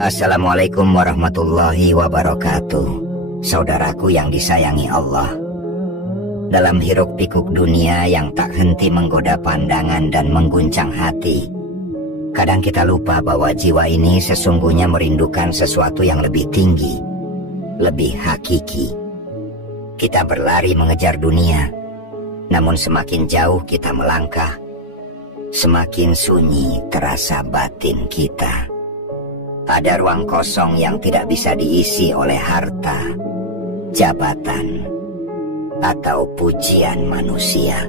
Assalamualaikum warahmatullahi wabarakatuh. Saudaraku yang disayangi Allah, dalam hiruk pikuk dunia yang tak henti menggoda pandangan dan mengguncang hati, kadang kita lupa bahwa jiwa ini sesungguhnya merindukan sesuatu yang lebih tinggi, lebih hakiki. Kita berlari mengejar dunia, namun semakin jauh kita melangkah, semakin sunyi terasa batin kita. Ada ruang kosong yang tidak bisa diisi oleh harta, jabatan, atau pujian manusia.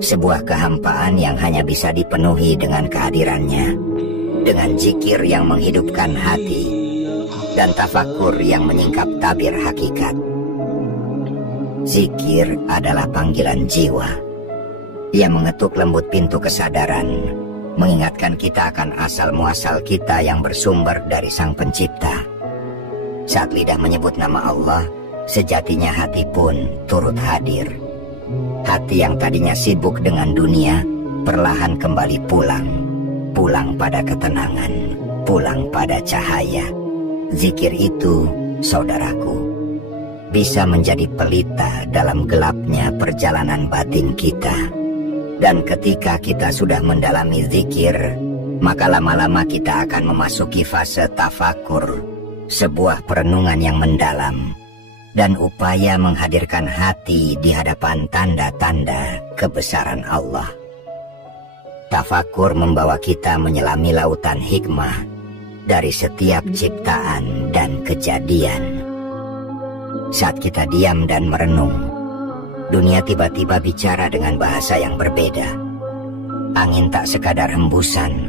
Sebuah kehampaan yang hanya bisa dipenuhi dengan kehadirannya, dengan zikir yang menghidupkan hati, dan tafakur yang menyingkap tabir hakikat. Zikir adalah panggilan jiwa. Ia mengetuk lembut pintu kesadaran, mengingatkan kita akan asal-muasal kita yang bersumber dari Sang Pencipta. Saat lidah menyebut nama Allah, sejatinya hati pun turut hadir. Hati yang tadinya sibuk dengan dunia, perlahan kembali pulang pada ketenangan, pulang pada cahaya. Zikir itu, saudaraku, bisa menjadi pelita dalam gelapnya perjalanan batin kita. Dan ketika kita sudah mendalami zikir, maka lama-lama kita akan memasuki fase tafakur, sebuah perenungan yang mendalam, dan upaya menghadirkan hati di hadapan tanda-tanda kebesaran Allah. Tafakur membawa kita menyelami lautan hikmah dari setiap ciptaan dan kejadian. Saat kita diam dan merenung, dunia tiba-tiba bicara dengan bahasa yang berbeda. Angin tak sekadar hembusan,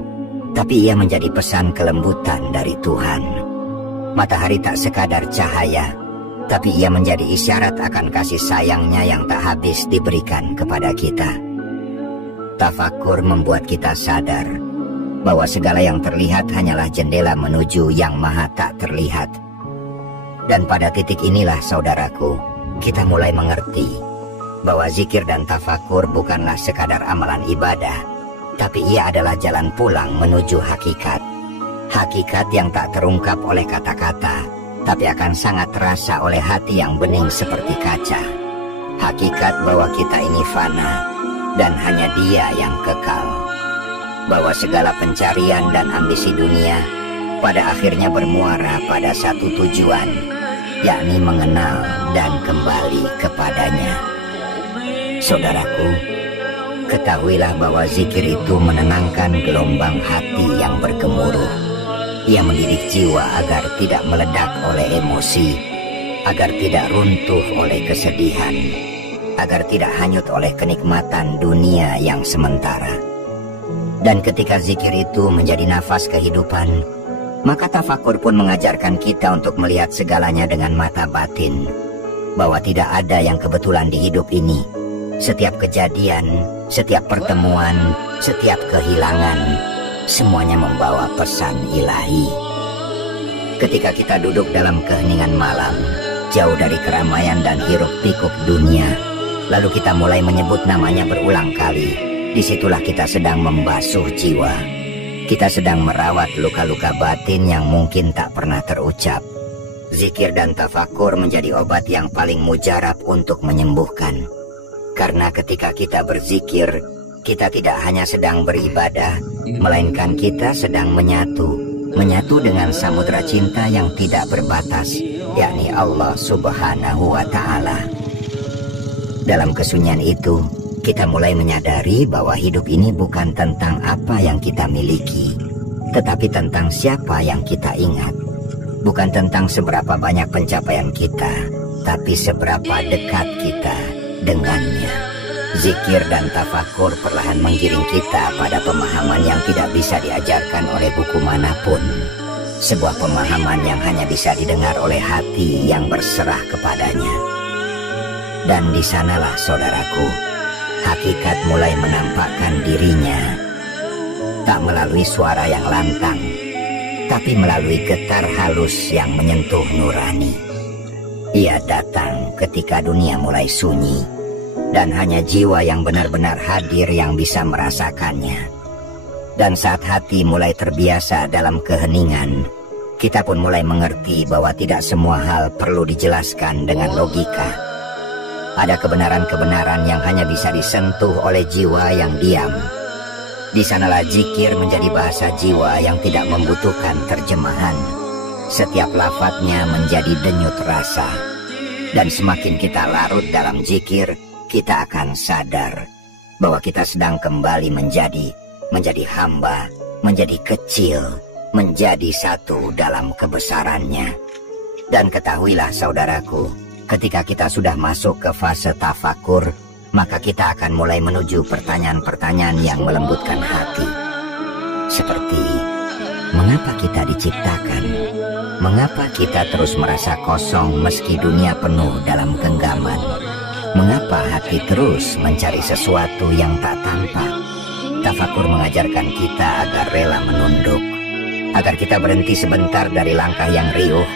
tapi ia menjadi pesan kelembutan dari Tuhan. Matahari tak sekadar cahaya, tapi ia menjadi isyarat akan kasih sayangnya yang tak habis diberikan kepada kita. Tafakur membuat kita sadar bahwa segala yang terlihat hanyalah jendela menuju yang maha tak terlihat. Dan pada titik inilah, saudaraku, kita mulai mengerti bahwa zikir dan tafakur bukanlah sekadar amalan ibadah, tapi ia adalah jalan pulang menuju hakikat. Hakikat yang tak terungkap oleh kata-kata, tapi akan sangat terasa oleh hati yang bening seperti kaca. Hakikat bahwa kita ini fana, dan hanya Dia yang kekal. Bahwa segala pencarian dan ambisi dunia pada akhirnya bermuara pada satu tujuan, yakni mengenal dan kembali kepadanya. Saudaraku, ketahuilah bahwa zikir itu menenangkan gelombang hati yang bergemuruh. Ia mendidik jiwa agar tidak meledak oleh emosi, agar tidak runtuh oleh kesedihan, agar tidak hanyut oleh kenikmatan dunia yang sementara. Dan ketika zikir itu menjadi nafas kehidupan, maka tafakur pun mengajarkan kita untuk melihat segalanya dengan mata batin, bahwa tidak ada yang kebetulan di hidup ini. Setiap kejadian, setiap pertemuan, setiap kehilangan, semuanya membawa pesan ilahi. Ketika kita duduk dalam keheningan malam, jauh dari keramaian dan hiruk pikuk dunia, lalu kita mulai menyebut namanya berulang kali, disitulah kita sedang membasuh jiwa. Kita sedang merawat luka-luka batin yang mungkin tak pernah terucap. Zikir dan tafakur menjadi obat yang paling mujarab untuk menyembuhkan. Karena ketika kita berzikir, kita tidak hanya sedang beribadah, melainkan kita sedang menyatu dengan samudra cinta yang tidak berbatas, yakni Allah Subhanahu wa Ta'ala. Dalam kesunyian itu, kita mulai menyadari bahwa hidup ini bukan tentang apa yang kita miliki, tetapi tentang siapa yang kita ingat. Bukan tentang seberapa banyak pencapaian kita, tapi seberapa dekat kita dengannya. Zikir dan tafakur perlahan menggiring kita pada pemahaman yang tidak bisa diajarkan oleh buku manapun. Sebuah pemahaman yang hanya bisa didengar oleh hati yang berserah kepadanya. Dan di sanalah, saudaraku, hakikat mulai menampakkan dirinya. Tak melalui suara yang lantang, tapi melalui getar halus yang menyentuh nurani. Ia datang ketika dunia mulai sunyi, dan hanya jiwa yang benar-benar hadir yang bisa merasakannya. Dan saat hati mulai terbiasa dalam keheningan, kita pun mulai mengerti bahwa tidak semua hal perlu dijelaskan dengan logika. Ada kebenaran-kebenaran yang hanya bisa disentuh oleh jiwa yang diam. Di sanalah zikir menjadi bahasa jiwa yang tidak membutuhkan terjemahan. Setiap lafadznya menjadi denyut rasa. Dan semakin kita larut dalam zikir, kita akan sadar bahwa kita sedang kembali menjadi hamba, menjadi kecil, menjadi satu dalam kebesarannya. Dan ketahuilah saudaraku, ketika kita sudah masuk ke fase tafakur, maka kita akan mulai menuju pertanyaan-pertanyaan yang melembutkan hati. Seperti, mengapa kita diciptakan? Mengapa kita terus merasa kosong meski dunia penuh dalam genggaman? Mengapa hati terus mencari sesuatu yang tak tampak? Tafakur mengajarkan kita agar rela menunduk, agar kita berhenti sebentar dari langkah yang riuh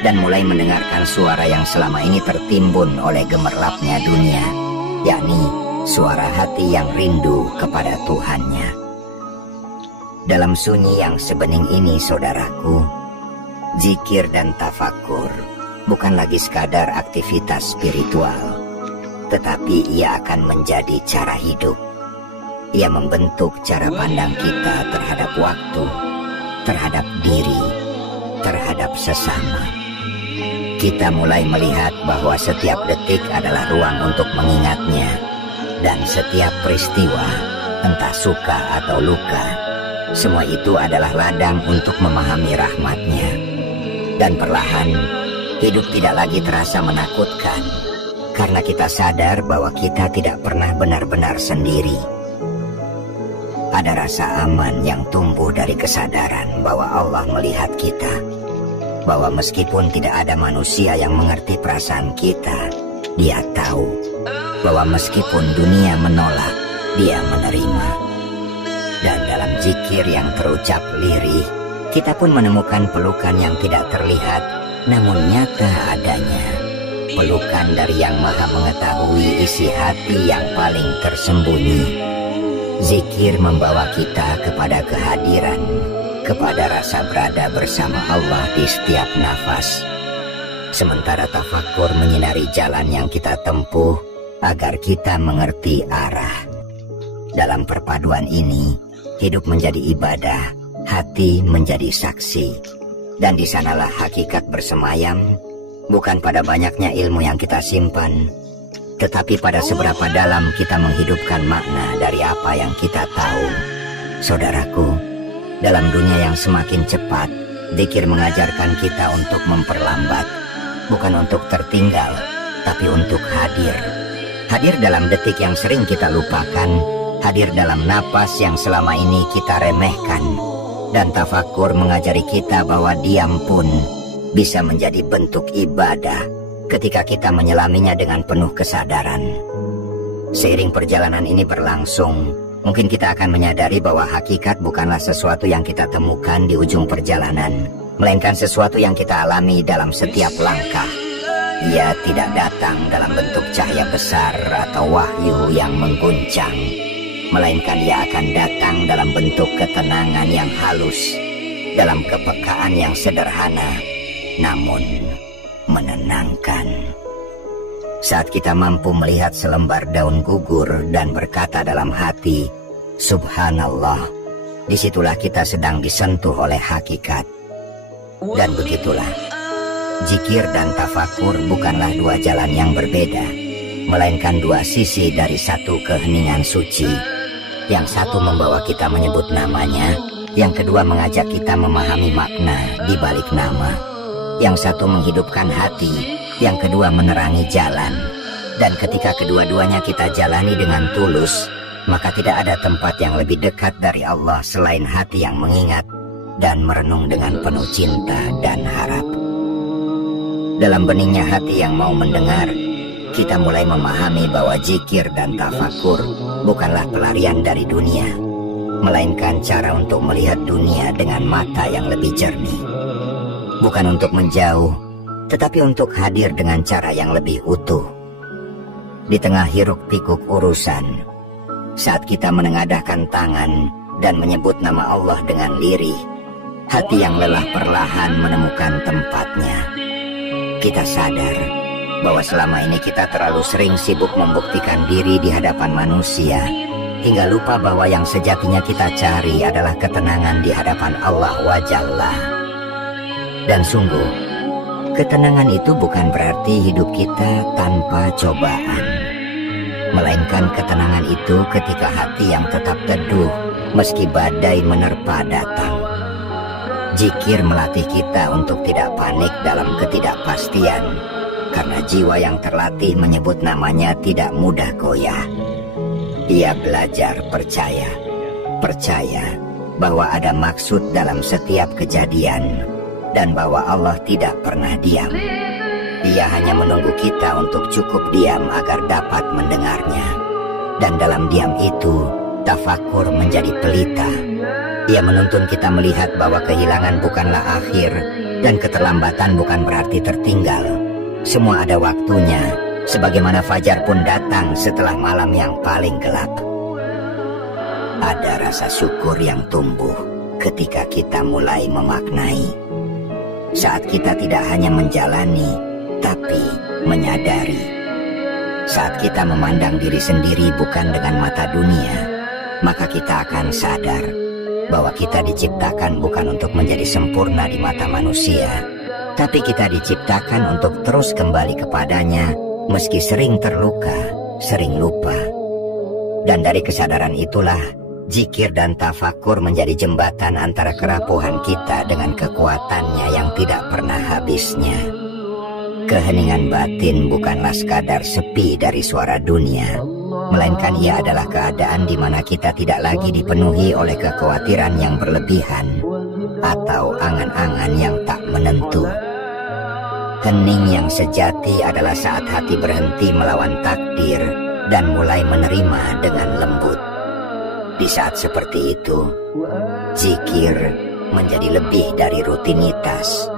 dan mulai mendengarkan suara yang selama ini tertimbun oleh gemerlapnya dunia, yakni suara hati yang rindu kepada Tuhannya. Dalam sunyi yang sebening ini, saudaraku, zikir dan tafakur bukan lagi sekadar aktivitas spiritual, tetapi ia akan menjadi cara hidup. Ia membentuk cara pandang kita terhadap waktu, terhadap diri, terhadap sesama. Kita mulai melihat bahwa setiap detik adalah ruang untuk mengingatnya, dan setiap peristiwa, entah suka atau luka, semua itu adalah ladang untuk memahami rahmatnya. Dan perlahan, hidup tidak lagi terasa menakutkan, karena kita sadar bahwa kita tidak pernah benar-benar sendiri. Ada rasa aman yang tumbuh dari kesadaran bahwa Allah melihat kita, bahwa meskipun tidak ada manusia yang mengerti perasaan kita, Dia tahu, bahwa meskipun dunia menolak, Dia menerima. Dan dalam zikir yang terucap lirih, kita pun menemukan pelukan yang tidak terlihat, namun nyata adanya. Pelukan dari Yang Maha Mengetahui isi hati yang paling tersembunyi. Zikir membawa kita kepada kehadiran, kepada rasa berada bersama Allah di setiap nafas. Sementara tafakur menyinari jalan yang kita tempuh agar kita mengerti arah. Dalam perpaduan ini, hidup menjadi ibadah, hati menjadi saksi. Dan di sanalah hakikat bersemayam, bukan pada banyaknya ilmu yang kita simpan, tetapi pada seberapa dalam kita menghidupkan makna dari apa yang kita tahu. Saudaraku, dalam dunia yang semakin cepat, zikir mengajarkan kita untuk memperlambat, bukan untuk tertinggal, tapi untuk hadir. Hadir dalam detik yang sering kita lupakan, hadir dalam napas yang selama ini kita remehkan. Dan tafakur mengajari kita bahwa diam pun bisa menjadi bentuk ibadah ketika kita menyelaminya dengan penuh kesadaran. Seiring perjalanan ini berlangsung, mungkin kita akan menyadari bahwa hakikat bukanlah sesuatu yang kita temukan di ujung perjalanan, melainkan sesuatu yang kita alami dalam setiap langkah. Ia tidak datang dalam bentuk cahaya besar atau wahyu yang mengguncang, melainkan ia akan datang dalam bentuk ketenangan yang halus, dalam kepekaan yang sederhana, namun menenangkan. Saat kita mampu melihat selembar daun gugur dan berkata dalam hati, Subhanallah, disitulah kita sedang disentuh oleh hakikat. Dan begitulah, zikir dan tafakur bukanlah dua jalan yang berbeda, melainkan dua sisi dari satu keheningan suci. Yang satu membawa kita menyebut namanya, yang kedua mengajak kita memahami makna di balik nama. Yang satu menghidupkan hati, yang kedua menerangi jalan. Dan ketika kedua-duanya kita jalani dengan tulus, maka tidak ada tempat yang lebih dekat dari Allah selain hati yang mengingat dan merenung dengan penuh cinta dan harap. Dalam beningnya hati yang mau mendengar, kita mulai memahami bahwa zikir dan tafakur bukanlah pelarian dari dunia, melainkan cara untuk melihat dunia dengan mata yang lebih jernih. Bukan untuk menjauh, tetapi untuk hadir dengan cara yang lebih utuh. Di tengah hiruk pikuk urusan, saat kita menengadahkan tangan dan menyebut nama Allah dengan lirih, hati yang lelah perlahan menemukan tempatnya. Kita sadar bahwa selama ini kita terlalu sering sibuk membuktikan diri di hadapan manusia, hingga lupa bahwa yang sejatinya kita cari adalah ketenangan di hadapan Allah wa Jalla. Dan sungguh, ketenangan itu bukan berarti hidup kita tanpa cobaan, melainkan ketenangan itu ketika hati yang tetap teduh meski badai menerpa datang. Zikir melatih kita untuk tidak panik dalam ketidakpastian, karena jiwa yang terlatih menyebut namanya tidak mudah goyah. Ia belajar percaya bahwa ada maksud dalam setiap kejadian, dan bahwa Allah tidak pernah diam. Ia hanya menunggu kita untuk cukup diam agar dapat mendengarnya. Dan dalam diam itu, tafakur menjadi pelita. Ia menuntun kita melihat bahwa kehilangan bukanlah akhir, dan keterlambatan bukan berarti tertinggal. Semua ada waktunya, sebagaimana fajar pun datang setelah malam yang paling gelap. Ada rasa syukur yang tumbuh ketika kita mulai memaknai. Saat kita tidak hanya menjalani, tapi menyadari. Saat kita memandang diri sendiri bukan dengan mata dunia, maka kita akan sadar bahwa kita diciptakan bukan untuk menjadi sempurna di mata manusia, tapi kita diciptakan untuk terus kembali kepadanya meski sering terluka, sering lupa. Dan dari kesadaran itulah, zikir dan tafakur menjadi jembatan antara kerapuhan kita dengan kekuatannya yang tidak pernah habisnya. Keheningan batin bukanlah sekadar sepi dari suara dunia, melainkan ia adalah keadaan di mana kita tidak lagi dipenuhi oleh kekhawatiran yang berlebihan atau angan-angan yang tak menentu. Hening yang sejati adalah saat hati berhenti melawan takdir dan mulai menerima dengan lembut. Di saat seperti itu, zikir menjadi lebih dari rutinitas.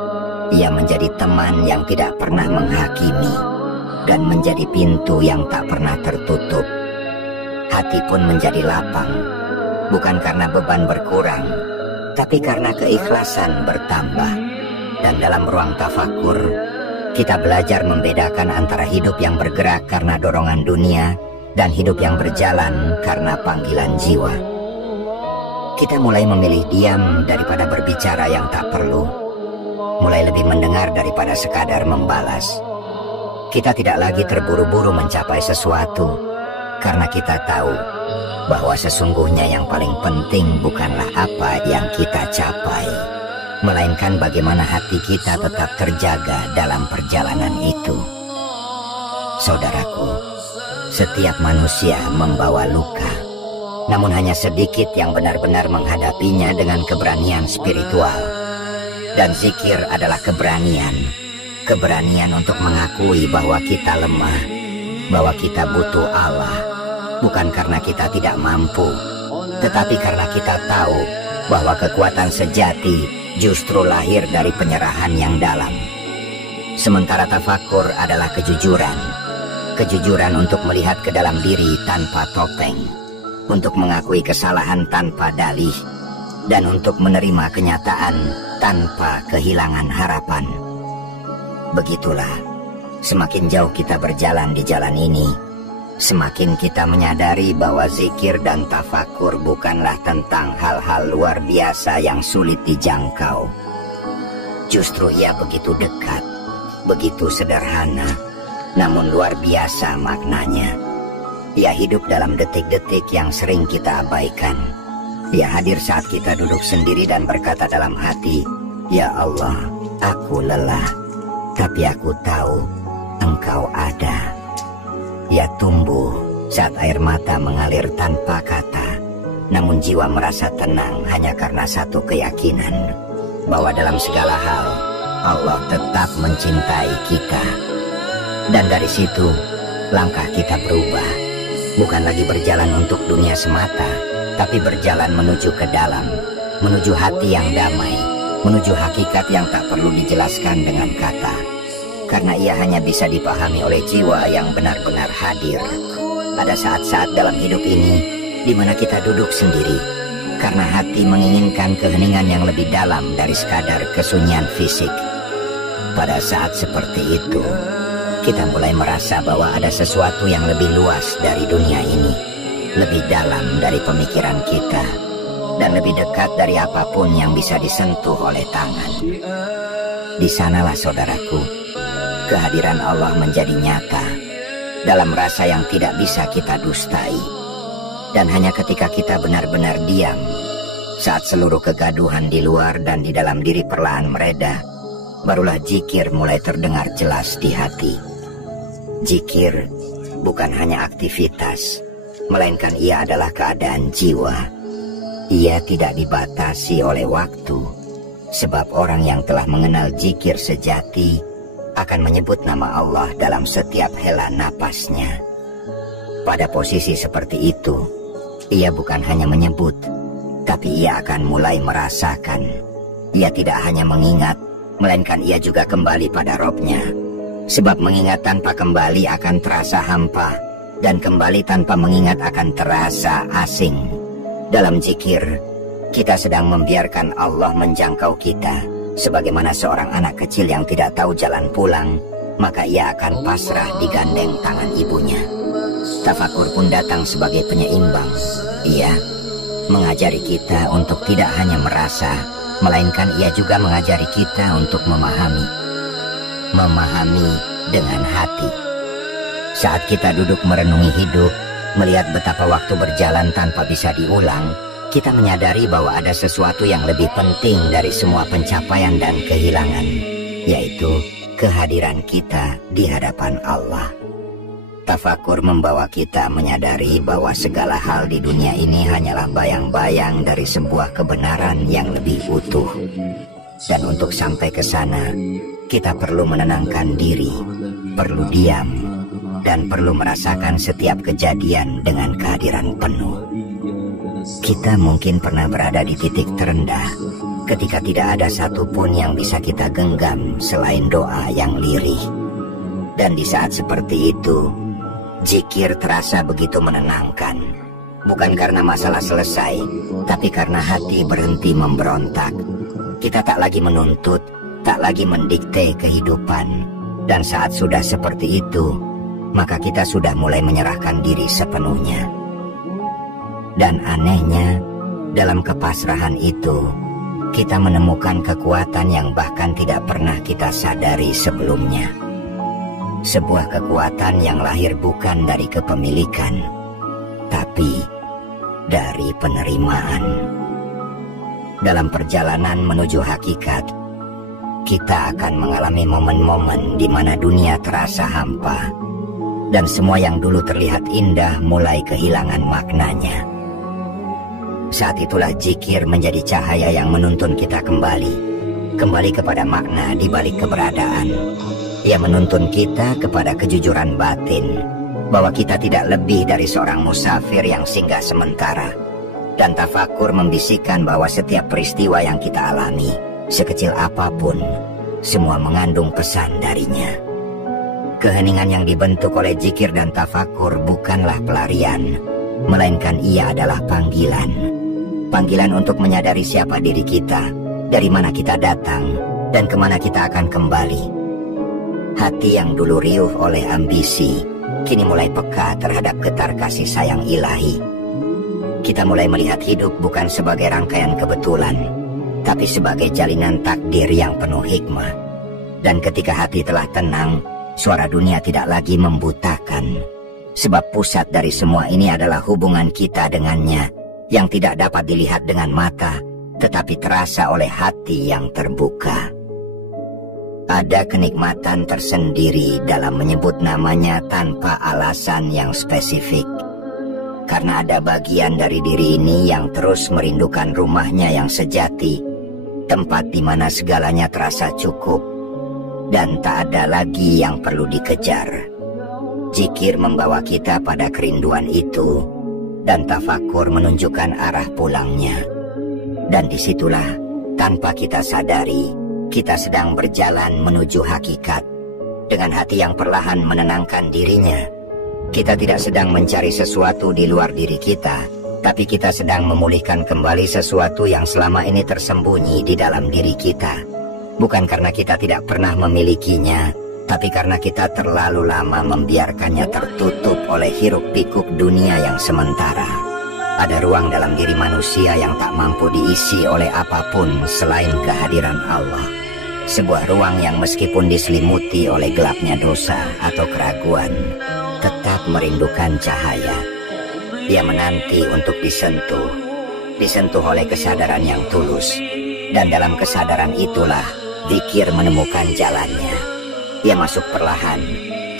Ia menjadi teman yang tidak pernah menghakimi dan menjadi pintu yang tak pernah tertutup. Hati pun menjadi lapang, bukan karena beban berkurang, tapi karena keikhlasan bertambah. Dan dalam ruang tafakur, kita belajar membedakan antara hidup yang bergerak karena dorongan dunia dan hidup yang berjalan karena panggilan jiwa. Kita mulai memilih diam daripada berbicara yang tak perlu, mulai lebih mendengar daripada sekadar membalas. Kita tidak lagi terburu-buru mencapai sesuatu, karena kita tahu bahwa sesungguhnya yang paling penting bukanlah apa yang kita capai, melainkan bagaimana hati kita tetap terjaga dalam perjalanan itu. Saudaraku, setiap manusia membawa luka, namun hanya sedikit yang benar-benar menghadapinya dengan keberanian spiritual. Dan zikir adalah keberanian untuk mengakui bahwa kita lemah, bahwa kita butuh Allah, bukan karena kita tidak mampu, tetapi karena kita tahu bahwa kekuatan sejati justru lahir dari penyerahan yang dalam. Sementara tafakur adalah kejujuran untuk melihat ke dalam diri tanpa topeng, untuk mengakui kesalahan tanpa dalih, dan untuk menerima kenyataan tanpa kehilangan harapan. Begitulah, semakin jauh kita berjalan di jalan ini, semakin kita menyadari bahwa zikir dan tafakur bukanlah tentang hal-hal luar biasa yang sulit dijangkau. Justru ia begitu dekat, begitu sederhana, namun luar biasa maknanya. Ia hidup dalam detik-detik yang sering kita abaikan. Ia hadir saat kita duduk sendiri dan berkata dalam hati, "Ya Allah, aku lelah, tapi aku tahu Engkau ada." Ia tumbuh saat air mata mengalir tanpa kata, namun jiwa merasa tenang hanya karena satu keyakinan, bahwa dalam segala hal Allah tetap mencintai kita. Dan dari situ, langkah kita berubah, bukan lagi berjalan untuk dunia semata, tapi berjalan menuju ke dalam, menuju hati yang damai, menuju hakikat yang tak perlu dijelaskan dengan kata, karena ia hanya bisa dipahami oleh jiwa yang benar-benar hadir. Ada saat-saat dalam hidup ini di mana kita duduk sendiri, karena hati menginginkan keheningan yang lebih dalam dari sekadar kesunyian fisik. Pada saat seperti itu, kita mulai merasa bahwa ada sesuatu yang lebih luas dari dunia ini, lebih dalam dari pemikiran kita, dan lebih dekat dari apapun yang bisa disentuh oleh tangan. Di sanalah, saudaraku, kehadiran Allah menjadi nyata dalam rasa yang tidak bisa kita dustai. Dan hanya ketika kita benar-benar diam, saat seluruh kegaduhan di luar dan di dalam diri perlahan mereda, barulah zikir mulai terdengar jelas di hati. Zikir bukan hanya aktivitas, melainkan ia adalah keadaan jiwa. Ia tidak dibatasi oleh waktu, sebab orang yang telah mengenal zikir sejati akan menyebut nama Allah dalam setiap hela napasnya. Pada posisi seperti itu, ia bukan hanya menyebut, tapi ia akan mulai merasakan. Ia tidak hanya mengingat, melainkan ia juga kembali pada Robnya. Sebab mengingat tanpa kembali akan terasa hampa, dan kembali tanpa mengingat akan terasa asing. Dalam zikir, kita sedang membiarkan Allah menjangkau kita. Sebagaimana seorang anak kecil yang tidak tahu jalan pulang, maka ia akan pasrah digandeng tangan ibunya. Tafakur pun datang sebagai penyeimbang. Ia mengajari kita untuk tidak hanya merasa, melainkan ia juga mengajari kita untuk memahami. Memahami dengan hati. Saat kita duduk merenungi hidup, melihat betapa waktu berjalan tanpa bisa diulang, kita menyadari bahwa ada sesuatu yang lebih penting dari semua pencapaian dan kehilangan, yaitu kehadiran kita di hadapan Allah. Tafakur membawa kita menyadari bahwa segala hal di dunia ini hanyalah bayang-bayang dari sebuah kebenaran yang lebih utuh. Dan untuk sampai ke sana, kita perlu menenangkan diri, perlu diam, dan perlu merasakan setiap kejadian dengan kehadiran penuh. Kita mungkin pernah berada di titik terendah ketika tidak ada satupun yang bisa kita genggam selain doa yang lirih. Dan di saat seperti itu, zikir terasa begitu menenangkan. Bukan karena masalah selesai, tapi karena hati berhenti memberontak. Kita tak lagi menuntut, tak lagi mendikte kehidupan. Dan saat sudah seperti itu, maka kita sudah mulai menyerahkan diri sepenuhnya. Dan anehnya, dalam kepasrahan itu, kita menemukan kekuatan yang bahkan tidak pernah kita sadari sebelumnya. Sebuah kekuatan yang lahir bukan dari kepemilikan, tapi dari penerimaan. Dalam perjalanan menuju hakikat, kita akan mengalami momen-momen di mana dunia terasa hampa, dan semua yang dulu terlihat indah mulai kehilangan maknanya. Saat itulah zikir menjadi cahaya yang menuntun kita kembali kepada makna di balik keberadaan. Ia menuntun kita kepada kejujuran batin, bahwa kita tidak lebih dari seorang musafir yang singgah sementara. Dan tafakur membisikkan bahwa setiap peristiwa yang kita alami, sekecil apapun, semua mengandung pesan darinya. Keheningan yang dibentuk oleh zikir dan tafakur bukanlah pelarian, melainkan ia adalah panggilan. Panggilan untuk menyadari siapa diri kita, dari mana kita datang, dan kemana kita akan kembali. Hati yang dulu riuh oleh ambisi, kini mulai peka terhadap getar kasih sayang ilahi. Kita mulai melihat hidup bukan sebagai rangkaian kebetulan, tapi sebagai jalinan takdir yang penuh hikmah. Dan ketika hati telah tenang, suara dunia tidak lagi membutakan. Sebab pusat dari semua ini adalah hubungan kita dengannya, yang tidak dapat dilihat dengan mata, tetapi terasa oleh hati yang terbuka. Ada kenikmatan tersendiri dalam menyebut namanya tanpa alasan yang spesifik. Karena ada bagian dari diri ini yang terus merindukan rumahnya yang sejati, tempat di mana segalanya terasa cukup, dan tak ada lagi yang perlu dikejar. Zikir membawa kita pada kerinduan itu, dan tafakur menunjukkan arah pulangnya. Dan disitulah, tanpa kita sadari, kita sedang berjalan menuju hakikat. Dengan hati yang perlahan menenangkan dirinya, kita tidak sedang mencari sesuatu di luar diri kita, tapi kita sedang memulihkan kembali sesuatu yang selama ini tersembunyi di dalam diri kita. Bukan karena kita tidak pernah memilikinya, tapi karena kita terlalu lama membiarkannya tertutup oleh hiruk-pikuk dunia yang sementara. Ada ruang dalam diri manusia yang tak mampu diisi oleh apapun selain kehadiran Allah. Sebuah ruang yang meskipun diselimuti oleh gelapnya dosa atau keraguan, tetap merindukan cahaya. Dia menanti untuk disentuh oleh kesadaran yang tulus. Dan dalam kesadaran itulah zikir menemukan jalannya. Dia masuk perlahan,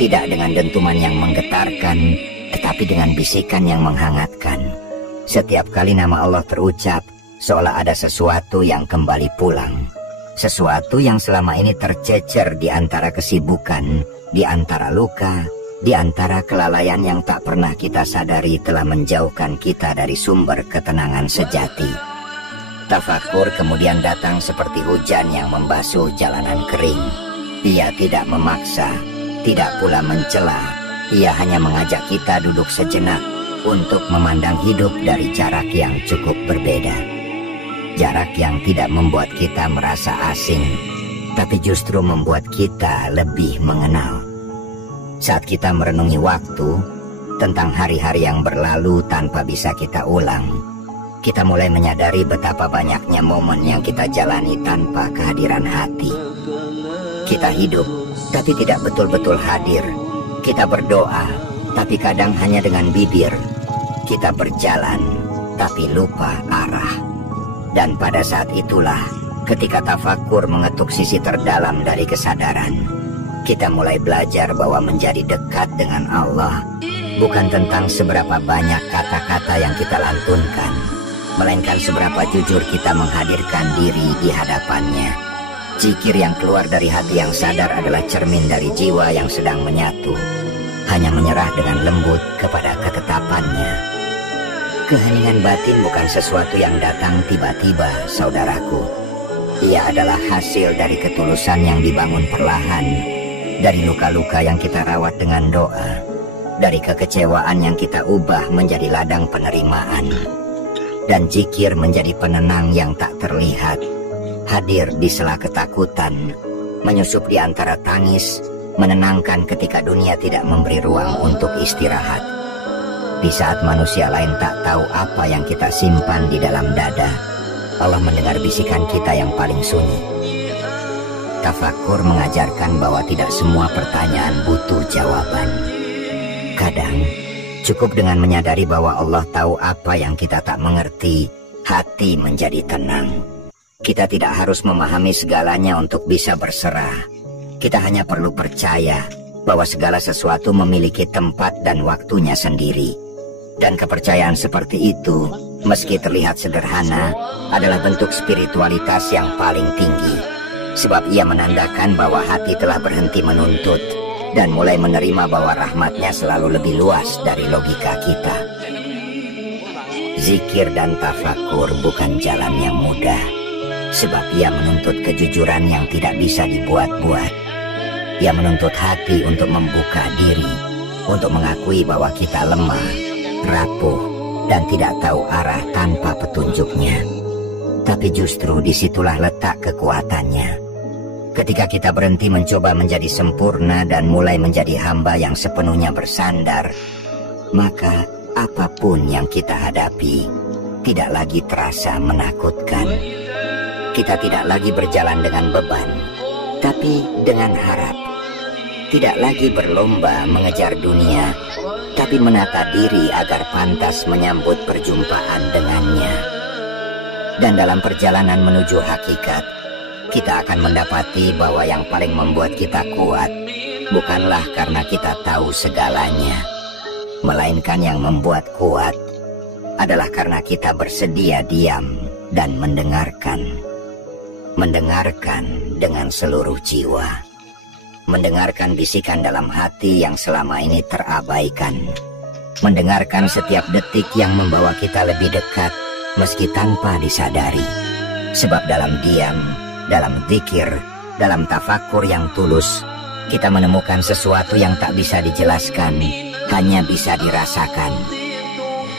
tidak dengan dentuman yang menggetarkan, tetapi dengan bisikan yang menghangatkan. Setiap kali nama Allah terucap, seolah ada sesuatu yang kembali pulang. Sesuatu yang selama ini tercecer di antara kesibukan, di antara luka, di antara kelalaian yang tak pernah kita sadari telah menjauhkan kita dari sumber ketenangan sejati. Tafakur kemudian datang seperti hujan yang membasuh jalanan kering. Ia tidak memaksa, tidak pula mencela. Ia hanya mengajak kita duduk sejenak untuk memandang hidup dari jarak yang cukup berbeda. Jarak yang tidak membuat kita merasa asing, tapi justru membuat kita lebih mengenal. Saat kita merenungi waktu, tentang hari-hari yang berlalu tanpa bisa kita ulang, kita mulai menyadari betapa banyaknya momen yang kita jalani tanpa kehadiran hati. Kita hidup, tapi tidak betul-betul hadir. Kita berdoa, tapi kadang hanya dengan bibir. Kita berjalan, tapi lupa arah. Dan pada saat itulah, ketika tafakur mengetuk sisi terdalam dari kesadaran, kita mulai belajar bahwa menjadi dekat dengan Allah bukan tentang seberapa banyak kata-kata yang kita lantunkan, melainkan seberapa jujur kita menghadirkan diri di hadapannya. Zikir yang keluar dari hati yang sadar adalah cermin dari jiwa yang sedang menyatu, hanya menyerah dengan lembut kepada ketetapannya. Keheningan batin bukan sesuatu yang datang tiba-tiba, saudaraku. Ia adalah hasil dari ketulusan yang dibangun perlahan, dari luka-luka yang kita rawat dengan doa, dari kekecewaan yang kita ubah menjadi ladang penerimaan. Dan zikir menjadi penenang yang tak terlihat, hadir di sela ketakutan, menyusup di antara tangis, menenangkan ketika dunia tidak memberi ruang untuk istirahat. Di saat manusia lain tak tahu apa yang kita simpan di dalam dada, Allah mendengar bisikan kita yang paling sunyi. Tafakur mengajarkan bahwa tidak semua pertanyaan butuh jawaban. Kadang cukup dengan menyadari bahwa Allah tahu apa yang kita tak mengerti, hati menjadi tenang. Kita tidak harus memahami segalanya untuk bisa berserah. Kita hanya perlu percaya bahwa segala sesuatu memiliki tempat dan waktunya sendiri. Dan kepercayaan seperti itu, meski terlihat sederhana, adalah bentuk spiritualitas yang paling tinggi. Sebab ia menandakan bahwa hati telah berhenti menuntut dan mulai menerima bahwa rahmatnya selalu lebih luas dari logika kita. Zikir dan tafakur bukan jalan yang mudah, sebab ia menuntut kejujuran yang tidak bisa dibuat-buat. Ia menuntut hati untuk membuka diri, untuk mengakui bahwa kita lemah, rapuh, dan tidak tahu arah tanpa petunjuknya. Tapi justru disitulah letak kekuatannya. Ketika kita berhenti mencoba menjadi sempurna dan mulai menjadi hamba yang sepenuhnya bersandar, maka apapun yang kita hadapi tidak lagi terasa menakutkan. Kita tidak lagi berjalan dengan beban, tapi dengan harap. Tidak lagi berlomba mengejar dunia, tapi menata diri agar pantas menyambut perjumpaan dengannya. Dan dalam perjalanan menuju hakikat, kita akan mendapati bahwa yang paling membuat kita kuat bukanlah karena kita tahu segalanya, melainkan yang membuat kuat adalah karena kita bersedia diam dan mendengarkan. Mendengarkan dengan seluruh jiwa. Mendengarkan bisikan dalam hati yang selama ini terabaikan. Mendengarkan setiap detik yang membawa kita lebih dekat meski tanpa disadari. Sebab dalam diam, dalam zikir, dalam tafakur yang tulus, kita menemukan sesuatu yang tak bisa dijelaskan, hanya bisa dirasakan.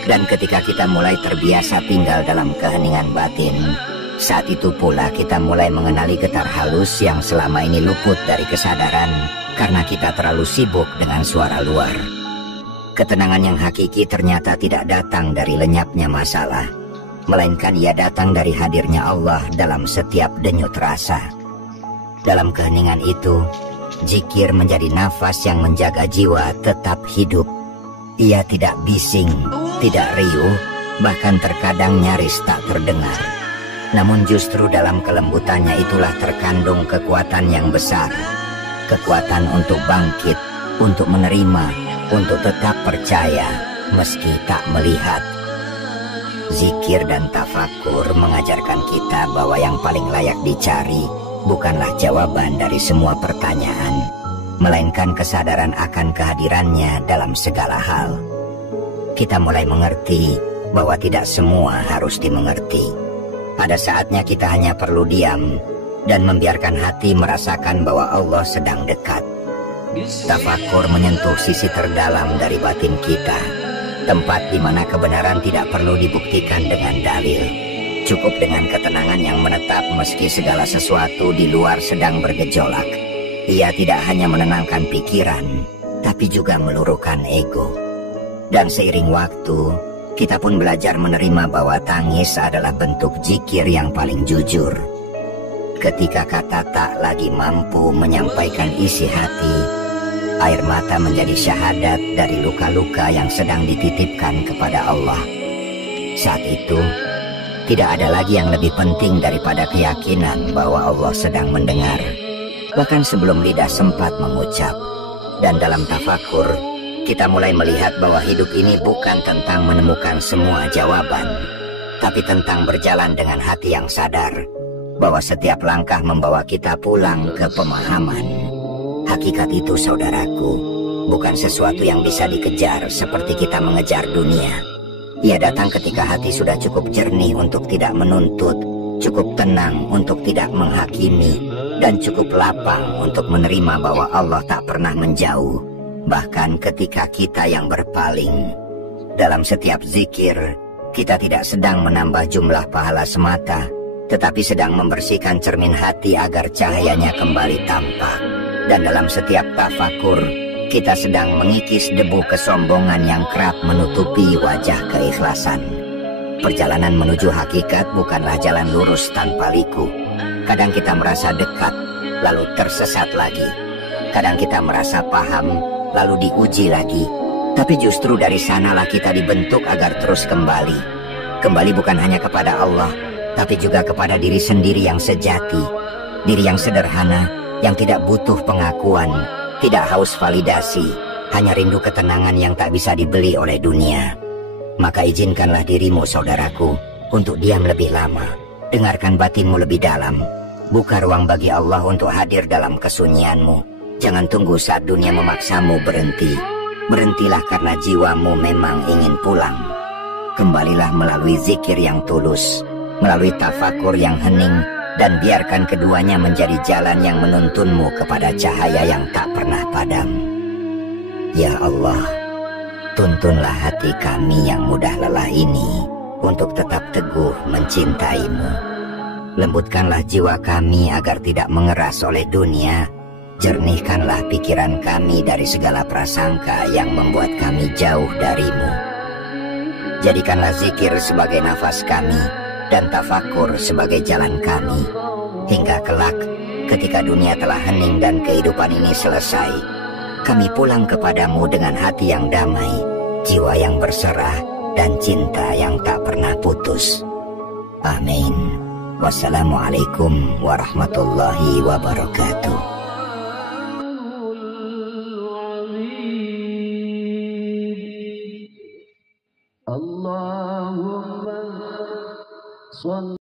Dan ketika kita mulai terbiasa tinggal dalam keheningan batin, saat itu pula kita mulai mengenali getar halus yang selama ini luput dari kesadaran karena kita terlalu sibuk dengan suara luar. Ketenangan yang hakiki ternyata tidak datang dari lenyapnya masalah, melainkan ia datang dari hadirnya Allah dalam setiap denyut rasa. Dalam keheningan itu, zikir menjadi nafas yang menjaga jiwa tetap hidup. Ia tidak bising, tidak riuh, bahkan terkadang nyaris tak terdengar. Namun justru dalam kelembutannya itulah terkandung kekuatan yang besar. Kekuatan untuk bangkit, untuk menerima, untuk tetap percaya meski tak melihat. Zikir dan tafakur mengajarkan kita bahwa yang paling layak dicari bukanlah jawaban dari semua pertanyaan, melainkan kesadaran akan kehadirannya dalam segala hal. Kita mulai mengerti bahwa tidak semua harus dimengerti. Pada saatnya kita hanya perlu diam dan membiarkan hati merasakan bahwa Allah sedang dekat. Tafakur menyentuh sisi terdalam dari batin kita, tempat di mana kebenaran tidak perlu dibuktikan dengan dalil. Cukup dengan ketenangan yang menetap meski segala sesuatu di luar sedang bergejolak. Ia tidak hanya menenangkan pikiran, tapi juga meluruhkan ego. Dan seiring waktu, kita pun belajar menerima bahwa tangis adalah bentuk zikir yang paling jujur. Ketika kata tak lagi mampu menyampaikan isi hati, air mata menjadi syahadat dari luka-luka yang sedang dititipkan kepada Allah. Saat itu, tidak ada lagi yang lebih penting daripada keyakinan bahwa Allah sedang mendengar, bahkan sebelum lidah sempat mengucap. Dan dalam tafakur, kita mulai melihat bahwa hidup ini bukan tentang menemukan semua jawaban, tapi tentang berjalan dengan hati yang sadar bahwa setiap langkah membawa kita pulang ke pemahaman. Hakikat itu, saudaraku, bukan sesuatu yang bisa dikejar seperti kita mengejar dunia. Ia datang ketika hati sudah cukup jernih untuk tidak menuntut, cukup tenang untuk tidak menghakimi, dan cukup lapang untuk menerima bahwa Allah tak pernah menjauh, bahkan ketika kita yang berpaling. Dalam setiap zikir, kita tidak sedang menambah jumlah pahala semata, tetapi sedang membersihkan cermin hati agar cahayanya kembali tampak. Dan dalam setiap tafakur, kita sedang mengikis debu kesombongan yang kerap menutupi wajah keikhlasan. Perjalanan menuju hakikat bukanlah jalan lurus tanpa liku. Kadang kita merasa dekat, lalu tersesat lagi. Kadang kita merasa paham, lalu diuji lagi. Tapi justru dari sanalah kita dibentuk agar terus kembali. Kembali bukan hanya kepada Allah, tapi juga kepada diri sendiri yang sejati. Diri yang sederhana, yang tidak butuh pengakuan, tidak haus validasi, hanya rindu ketenangan yang tak bisa dibeli oleh dunia. Maka izinkanlah dirimu, saudaraku, untuk diam lebih lama. Dengarkan batinmu lebih dalam. Buka ruang bagi Allah untuk hadir dalam kesunyianmu. Jangan tunggu saat dunia memaksamu berhenti. Berhentilah karena jiwamu memang ingin pulang. Kembalilah melalui zikir yang tulus, melalui tafakur yang hening, dan biarkan keduanya menjadi jalan yang menuntunmu kepada cahaya yang tak pernah padam. Ya Allah, tuntunlah hati kami yang mudah lelah ini untuk tetap teguh mencintaimu. Lembutkanlah jiwa kami agar tidak mengeras oleh dunia. Jernihkanlah pikiran kami dari segala prasangka yang membuat kami jauh darimu. Jadikanlah zikir sebagai nafas kami dan tafakur sebagai jalan kami, hingga kelak ketika dunia telah hening dan kehidupan ini selesai, kami pulang kepadamu dengan hati yang damai, jiwa yang berserah, dan cinta yang tak pernah putus. Amin. Wassalamualaikum warahmatullahi wabarakatuh. Allahumma